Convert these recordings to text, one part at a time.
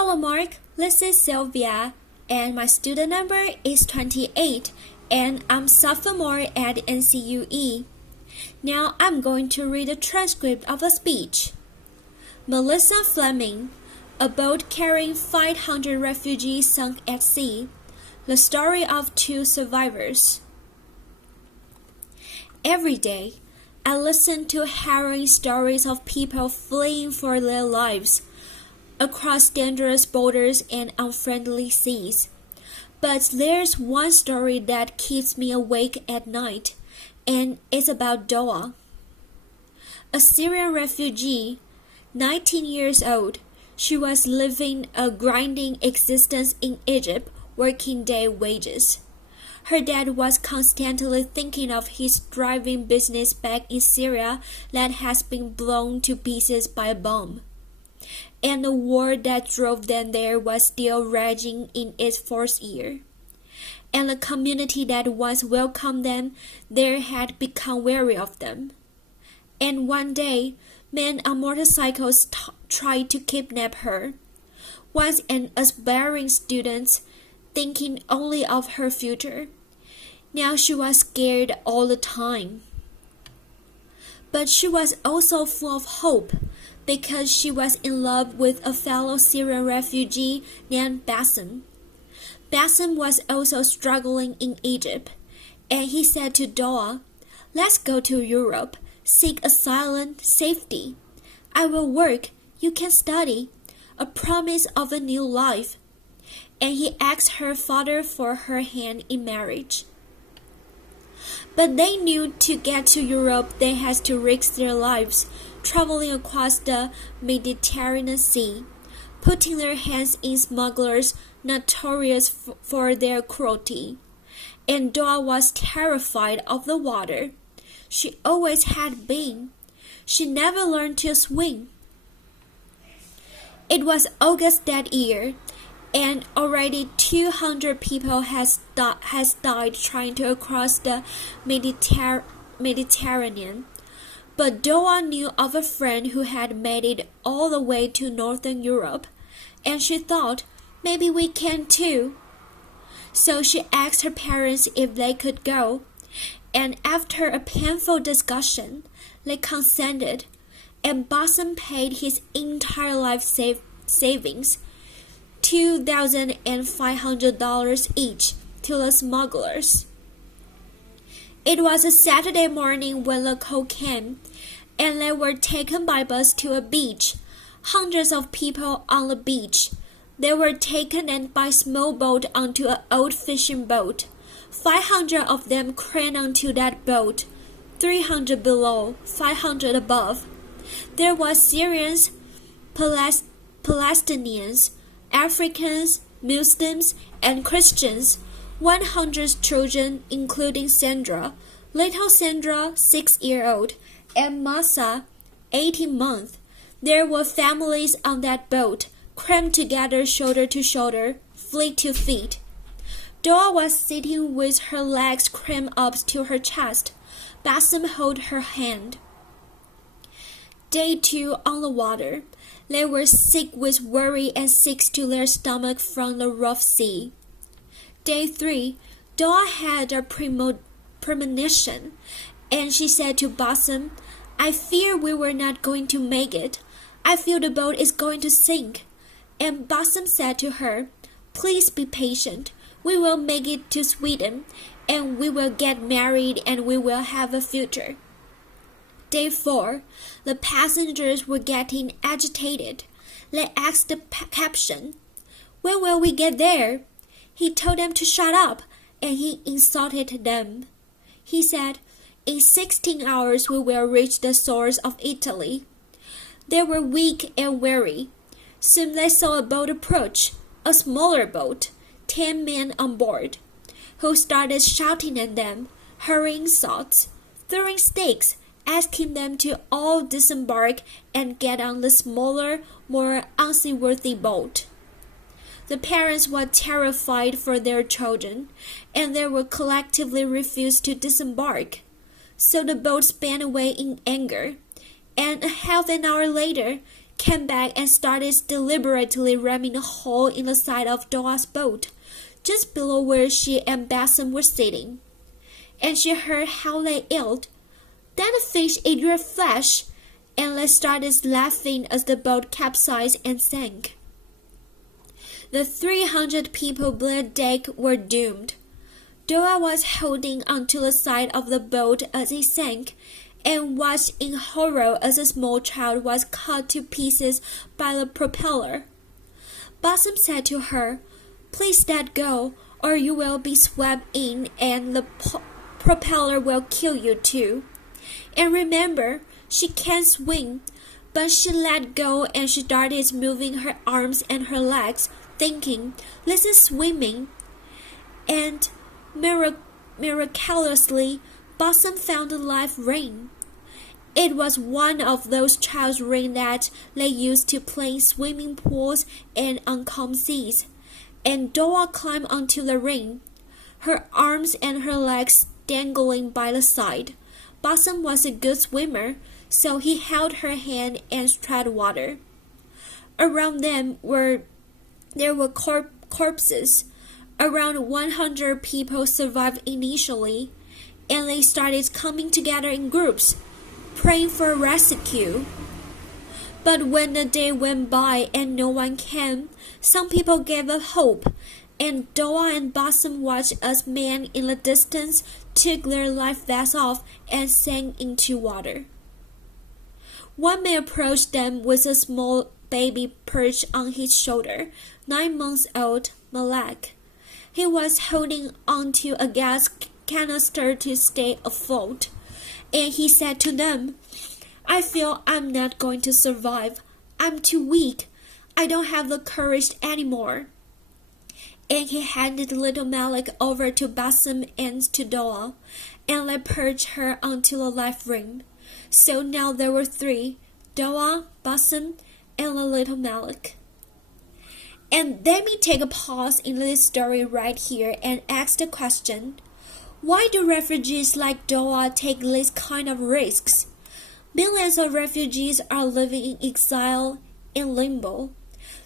Hello Mark, this is Sylvia, and my student number is 28, and I'm sophomore at NCUE. Now I'm going to read a transcript of the speech. Melissa Fleming, a boat carrying 500 refugees sunk at sea. The story of two survivors. Every day, I listen to harrowing stories of people fleeing for their lives across dangerous borders and unfriendly seas. But there's one story that keeps me awake at night, and it's about Doa, a Syrian refugee, 19 years old. She was living a grinding existence in Egypt, working day wages. Her dad was constantly thinking of his thriving business back in Syria that has been blown to pieces by a bomb. And the war that drove them there was still raging in its fourth year. And the community that once welcomed them there had become wary of them. And one day, men on motorcycles tried to kidnap her. Once an aspiring student, thinking only of her future. Now she was scared all the time. But she was also full of hope, because she was in love with a fellow Syrian refugee named Bassem. Bassem was also struggling in Egypt, and he said to Doa, "Let's go to Europe, seek asylum, safety. I will work, you can study, a promise of a new life." And he asked her father for her hand in marriage. But they knew to get to Europe they had to risk their lives, traveling across the Mediterranean Sea, putting their hands in smugglers notorious for their cruelty. And Doa was terrified of the water. She always had been. She never learned to swim. It was August that year, and already 200 people has died trying to cross the Mediterranean. But Doa knew of a friend who had made it all the way to Northern Europe, and she thought, maybe we can too. So she asked her parents if they could go, and after a painful discussion, they consented, and Bassem paid his entire life savings, $2,500 each, to the smugglers. It was a Saturday morning when the call came, and they were taken by bus to a beach. Hundreds of people on the beach. They were taken and by small boat onto an old fishing boat. 500 of them crammed onto that boat. 300 below, 500 above. There were Syrians, Palestinians, Africans, Muslims, and Christians. 100 children, including Sandra, little Sandra, 6-year-old, and Masa, 18 months. There were families on that boat, crammed together shoulder to shoulder, feet to feet. Doa was sitting with her legs crammed up to her chest. Bassem held her hand. Day 2 on the water. They were sick with worry and sick to their stomach from the rough sea. Day 3, Doa had a premonition, and she said to Bassem, "I fear we were not going to make it. I feel the boat is going to sink." And Bassem said to her, "Please be patient. We will make it to Sweden, and we will get married, and we will have a future." Day 4, the passengers were getting agitated. They asked the captain, "When will we get there?" He told them to shut up, and he insulted them. He said, "In 16 hours we will reach the shores of Italy." They were weak and weary. Soon they saw a boat approach, a smaller boat, 10 men on board, who started shouting at them, hurling insults, throwing sticks, asking them to all disembark and get on the smaller, more unseaworthy boat. The parents were terrified for their children, and they were collectively refused to disembark. So the boat sped away in anger, and half an hour later, came back and started deliberately ramming a hole in the side of Doa's boat, just below where she and Bassam were sitting. And she heard how they yelled, "That fish ate your flesh!" and they started laughing as the boat capsized and sank. The 300 people below deck were doomed. Doa was holding onto the side of the boat as it sank, and watched in horror as a small child was cut to pieces by the propeller. Bassam said to her, "Please let go, or you will be swept in and the propeller will kill you too. And remember, she can't swim." But she let go and she started moving her arms and her legs, thinking, "This is swimming." And miraculously, Bassam found a live ring. It was one of those child's rings that they used to play in swimming pools and on calm seas. And Doa climbed onto the ring, her arms and her legs dangling by the side. Bassam was a good swimmer, so he held her hand and tread water. Around them were corpses. Around 100 people survived initially, and they started coming together in groups, praying for rescue. But when the day went by and no one came, some people gave up hope, and Doa and Bassam watched as men in the distance took their life vests off and sank into water. One man approached them with a small baby perched on his shoulder, 9-month-old Malak. He was holding onto a gas canister to stay afloat, and he said to them, "I feel I'm not going to survive. I'm too weak. I don't have the courage anymore." And he handed little Malak over to Bassam and to Doa, and they perched her onto the life ring. So now there were 3, Doa, Bassam, and the little Malak. And let me take a pause in this story right here and ask the question, why do refugees like Doa take this kind of risks? Millions of refugees are living in exile in limbo.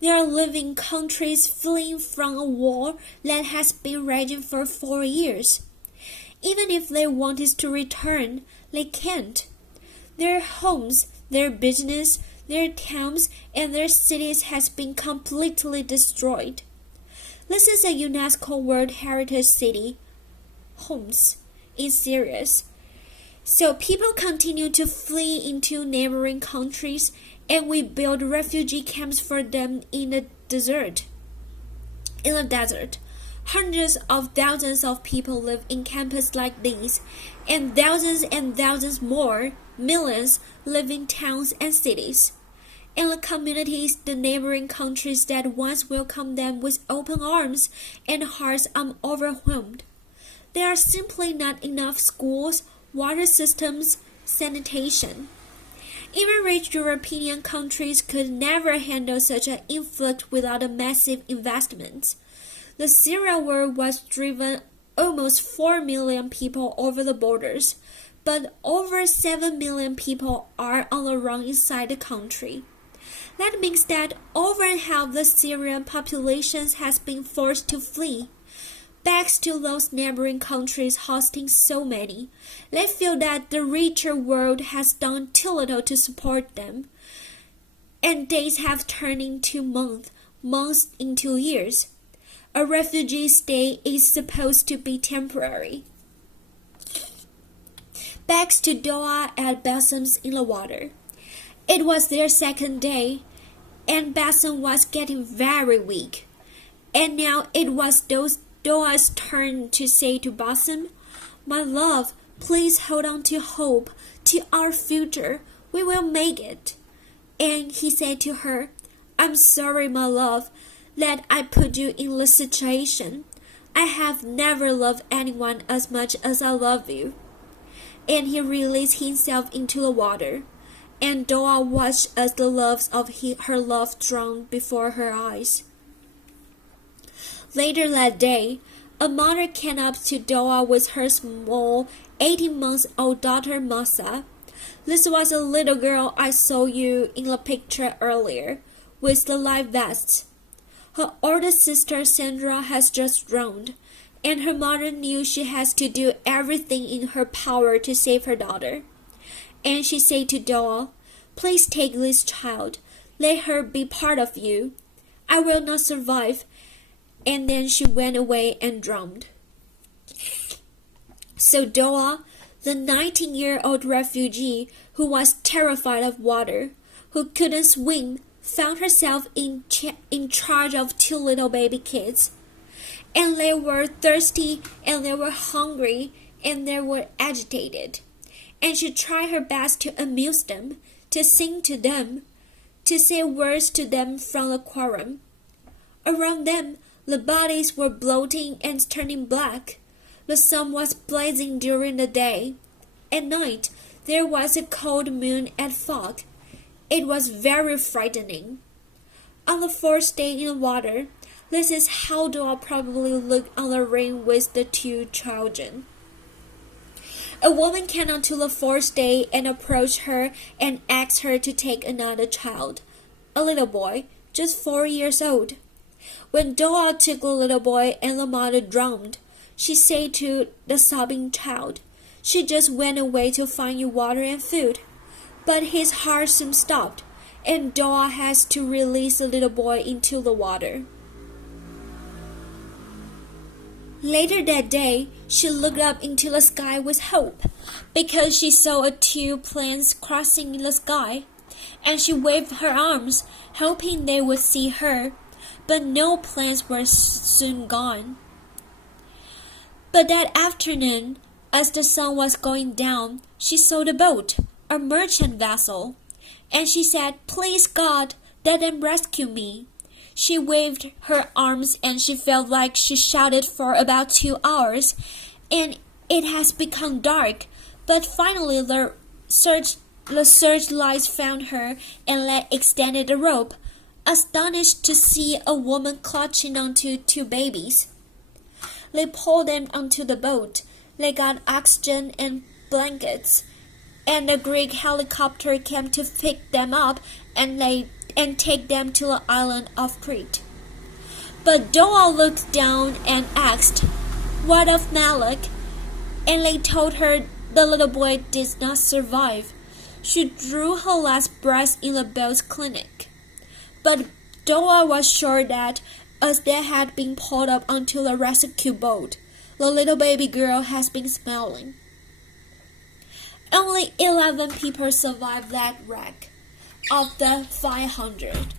They are living in countries fleeing from a war that has been raging for 4 years. Even if they wanted to return, they can't. Their homes, their business, their towns, and their cities has been completely destroyed. This is a UNESCO World Heritage City, Homs, in Syria. So people continue to flee into neighboring countries, and we build refugee camps for them in the desert. Hundreds of thousands of people live in camps like these, and thousands more, millions, live in towns and cities. And the communities, the neighboring countries that once welcomed them with open arms and hearts are overwhelmed. There are simply not enough schools, water systems, sanitation. Even rich European countries could never handle such an influx without a massive investment. The Syrian war was driven almost 4 million people over the borders, but over 7 million people are on the run inside the country. That means that over half the Syrian population has been forced to flee back to those neighboring countries hosting so many. They feel that the richer world has done too little to support them, and days have turned into months into years. A refugee stay is supposed to be temporary. Back to Doa and Bassam's in the water. It was their second day, and Bassam was getting very weak. And now it was Doa's turn to say to Bassam, "My love, please hold on to hope, to our future. We will make it." And he said to her, "I'm sorry, my love, that I put you in this situation. I have never loved anyone as much as I love you." And he released himself into the water, and Doa watched as the loves of her love drowned before her eyes. Later that day, a mother came up to Doa with her small 18-month-old daughter Masa. This was a little girl I saw you in the picture earlier, with the life vest. Her older sister Sandra has just drowned, and her mother knew she has to do everything in her power to save her daughter. And she said to Doa, "Please take this child. Let her be part of you. I will not survive." And then she went away and drowned. So Doa, the 19-year-old refugee who was terrified of water, who couldn't swim, found herself in charge of two little baby kids. And they were thirsty, and they were hungry, and they were agitated. And she tried her best to amuse them, to sing to them, to say words to them from the quarry. Around them, the bodies were bloating and turning black. The sun was blazing during the day. At night, there was a cold moon and fog. It was very frightening. On the fourth day in the water, this is how Doa probably looked on the ring with the two children. A woman came on to the fourth day and approached her and asked her to take another child, a little boy, just 4 years old. When Doa took the little boy and the mother drowned, she said to the sobbing child, "She just went away to find you water and food." But his heart soon stopped, and Doa has to release the little boy into the water. Later that day, she looked up into the sky with hope, because she saw two planes crossing in the sky, and she waved her arms, hoping they would see her, but no planes were soon gone. But that afternoon, as the sun was going down, she saw the boat, a merchant vessel, and she said, "Please God, let them rescue me." She waved her arms and she felt like she shouted for about 2 hours, and it has become dark, but finally the searchlights found her and they extended a rope, astonished to see a woman clutching onto two babies. They pulled them onto the boat. They got oxygen and blankets, and the Greek helicopter came to pick them up and take them to the island of Crete. But Doa looked down and asked, "What of Malik?" And they told her the little boy did not survive. She drew her last breath in the boat's clinic. But Doa was sure that, as they had been pulled up onto the rescue boat, the little baby girl has been smiling. Only 11 people survived that wreck of the 500.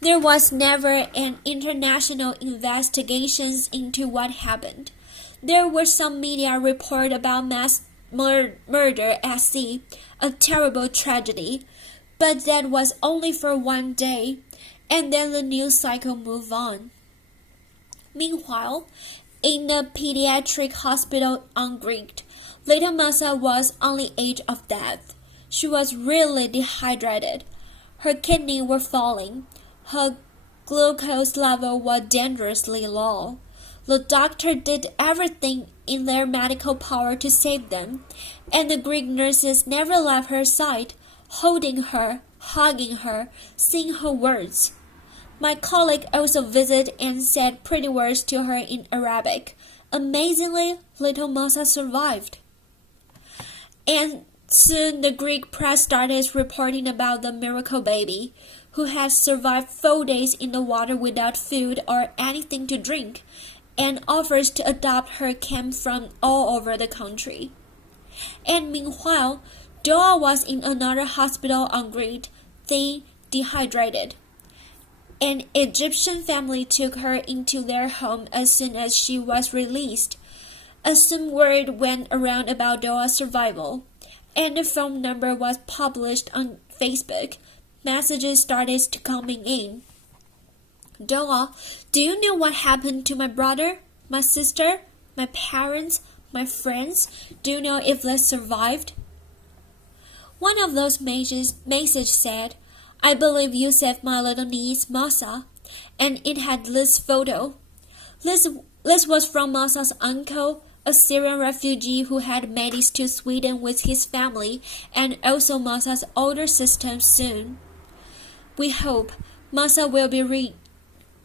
There was never an international investigation into what happened. There were some media reports about mass murder at sea, a terrible tragedy, but that was only for one day, and then the news cycle moved on. Meanwhile, in the pediatric hospital on Crete, little Masa was on the edge of death. She was really dehydrated. Her kidneys were falling. Her glucose level was dangerously low. The doctor did everything in their medical power to save them, and the Greek nurses never left her side, holding her, hugging her, saying her words. My colleague also visited and said pretty words to her in Arabic. Amazingly, little Masa survived. And soon the Greek press started reporting about the miracle baby, who had survived 4 days in the water without food or anything to drink, and offers to adopt her came from all over the country. And meanwhile, Doa was in another hospital on Crete, thin, dehydrated. An Egyptian family took her into their home as soon as she was released. Some word went around about Doa's survival, and the phone number was published on Facebook. Messages started coming in. "Doa, do you know what happened to my brother, my sister, my parents, my friends? Do you know if they survived?" One of those messages said, "I believe you saved my little niece, Masa," and it had this photo. This was from Masa's uncle, a Syrian refugee who had made it to Sweden with his family, and also Masa's older sister soon. We hope Masa will be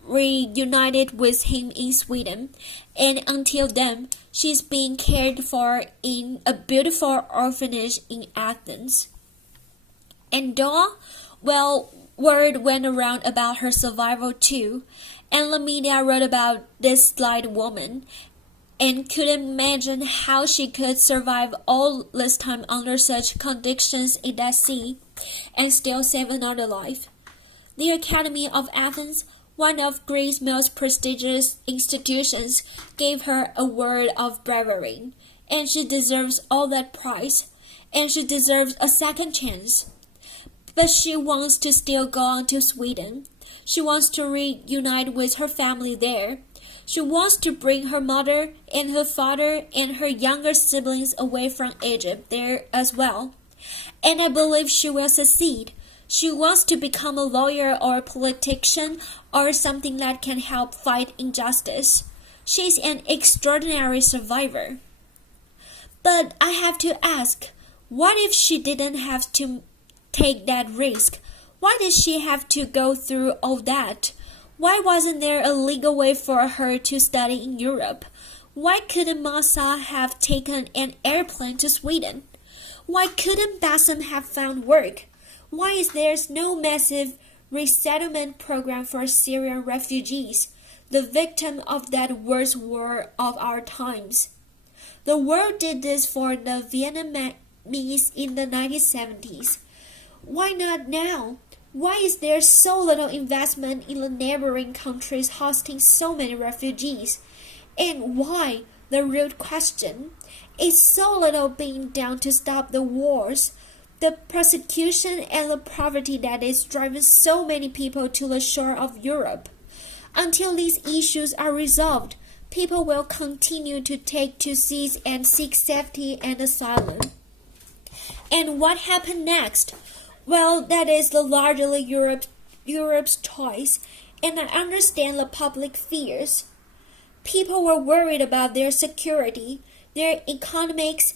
reunited with him in Sweden, and until then, she's being cared for in a beautiful orphanage in Athens. And Doa, well, word went around about her survival too, and the media wrote about this slight woman, and couldn't imagine how she could survive all this time under such conditions in that sea, and still save another life. The Academy of Athens, one of Greece's most prestigious institutions, gave her a word of bravery, and she deserves all that prize, and she deserves a second chance. But she wants to still go on to Sweden. She wants to reunite with her family there. She wants to bring her mother and her father and her younger siblings away from Egypt there as well. And I believe she will succeed. She wants to become a lawyer or a politician or something that can help fight injustice. She's an extraordinary survivor. But I have to ask, what if she didn't have to take that risk? Why did she have to go through all that? Why wasn't there a legal way for her to study in Europe? Why couldn't Masa have taken an airplane to Sweden? Why couldn't Bassem have found work? Why is there no massive resettlement program for Syrian refugees, the victim of that worst war of our times? The world did this for the Vietnamese in the 1970s. Why not now? Why is there so little investment in the neighboring countries hosting so many refugees? And why, the root question, is so little being done to stop the wars, the persecution and the poverty that is driving so many people to the shore of Europe? Until these issues are resolved, people will continue to take to seas and seek safety and asylum. And what happened next? Well, that is largely Europe's choice, and I understand the public fears. People were worried about their security, their economics,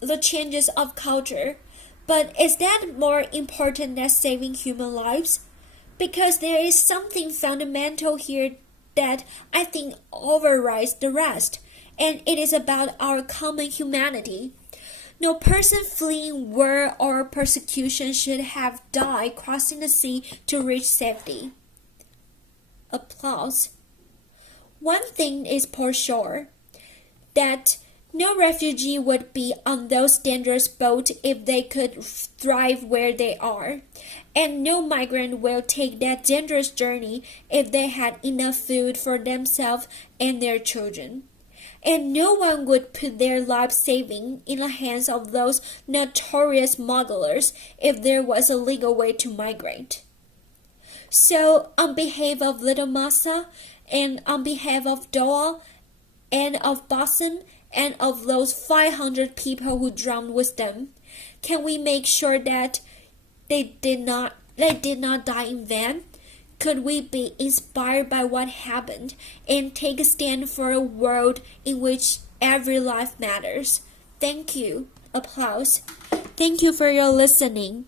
the changes of culture. But is that more important than saving human lives? Because there is something fundamental here that I think overrides the rest, and it is about our common humanity. No person fleeing war or persecution should have died crossing the sea to reach safety. Applause. One thing is for sure, that no refugee would be on those dangerous boats if they could thrive where they are, and no migrant will take that dangerous journey if they had enough food for themselves and their children. And no one would put their life saving in the hands of those notorious smugglers if there was a legal way to migrate. So, on behalf of little Masa, and on behalf of Doa, and of Bassem, and of those 500 people who drowned with them, can we make sure that they did not die in vain? Could we be inspired by what happened and take a stand for a world in which every life matters? Thank you. Applause. Thank you for your listening.